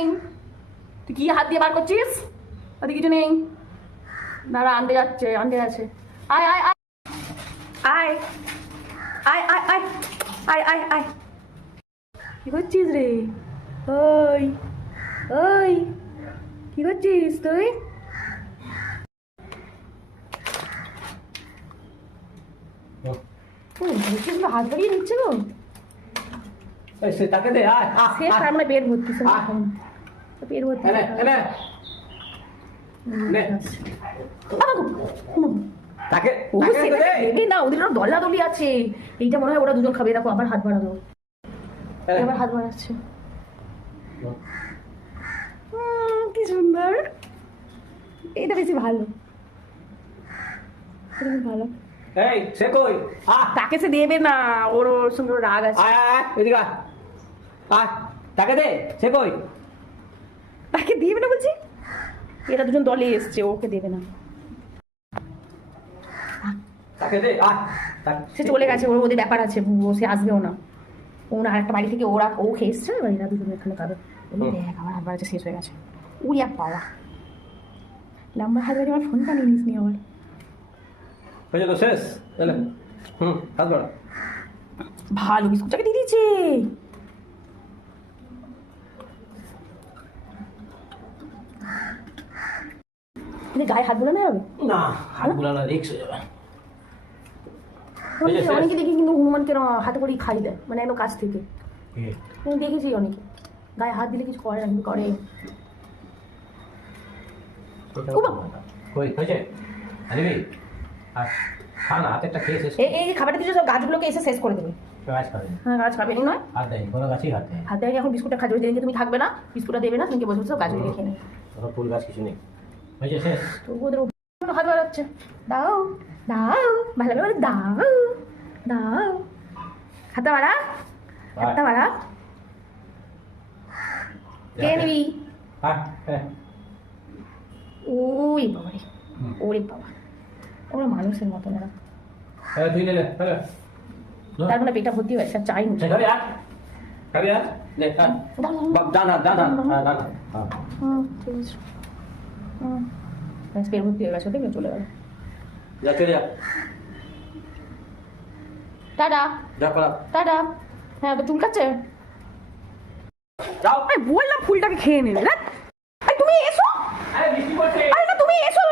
নেই। তুই কি হাত দিয়ে বার করছিস? ওদিকে কিছু নেই। দাঁড়া, আনতে যাচ্ছে, আনতে যাচ্ছে। আয় আয় আয় আয় আয় আয় আয় আয় আয় আয়। কি করছিস রে? ওই ওই, কি করছিস তুই? হাত বাড়িয়ে নিচ্ছে গো। তাকে দে, আয় সে সামনে পেট ভর্তি, পেট ভর্তি। তাকে না, ওদের দলাদলি আছে। এইটা মনে হয় ওরা দুজন খাবে। দেখো আবার হাত বাড়ালো, আবার হাত বাড়াচ্ছে। কি সুন্দর, এটা বেশি ভালো, এটা বেশি ভালো। এই সে কই? তাকে সে দেবে না, ওর সঙ্গে রাগ আছে। এদিকে আয়, তাকে দে, সে কই? তাকে দেবে না বলছি। এরা দুজন দলে এসছে, ওকে দেবে না। তাকে দে, সে চলে গেছে, ওর ওদের ব্যাপার আছে, সে আসবেও না। ওরা আরেকটা বাড়ি থেকে ও খেয়ে এসছে, এবার এরা দুজন এখানে খাবে। দেখ আমার হাত বাড়াচ্ছে, শেষ হয়ে গেছে। উড়িয়া পাওয়া লম্বা হাত বাড়ি, আমার ফোনটা নিয়ে নিস নি আবার। হয়ে যাবে শেষ। হাত বাড়া। ভালো বিস্কুটটাকে দিয়ে দিয়েছে। গায়ে হাত বোলানো হবে না, হাত বোলানো রিস্ক হয়ে যাবে। অনেকে দেখি কিন্তু হনুমানকে হাতে করেই খাই দেয়, মানে এত কাছ থেকে দেখেছি। অনেকে গায়ে হাত দিলে কিছু করে না, কিন্তু করে। এই খাবারটা কিছু সব গাছগুলোকে এসে শেষ করে দেবে। হ্যাঁ, গাছ খাবে নয়, হাত দেয়। এখন বিস্কুটটা খাবে, যেদিনকে তুমি থাকবে না বিস্কুটটা দেবে না, তুমি বসে বসে গাছগুলো খেয়ে নেবে। ফুল গাছ কিছু নেই, ওদের হাত বাড়াচ্ছে। দাও দাও, ভালো করে দাও দাও, হাতটা বাড়া, হাতটা বাড়া। কে নিবি? ওই বাবা রে, ওরে বাবা, ওরা মানুষের মতন ওরা। তার মানে পেটটা ভর্তি হয়েছে, চাই না। ঠিক আছে, পেট ভর্তি হয়ে গেছে, ঠিক আছে, চলে গেল। Tata tata. হ্যাঁ, তো চুলকাচ্ছে। বললাম ফুলটাকে খেয়ে নিলে। তুমি এসো, আরে না তুমি এসো।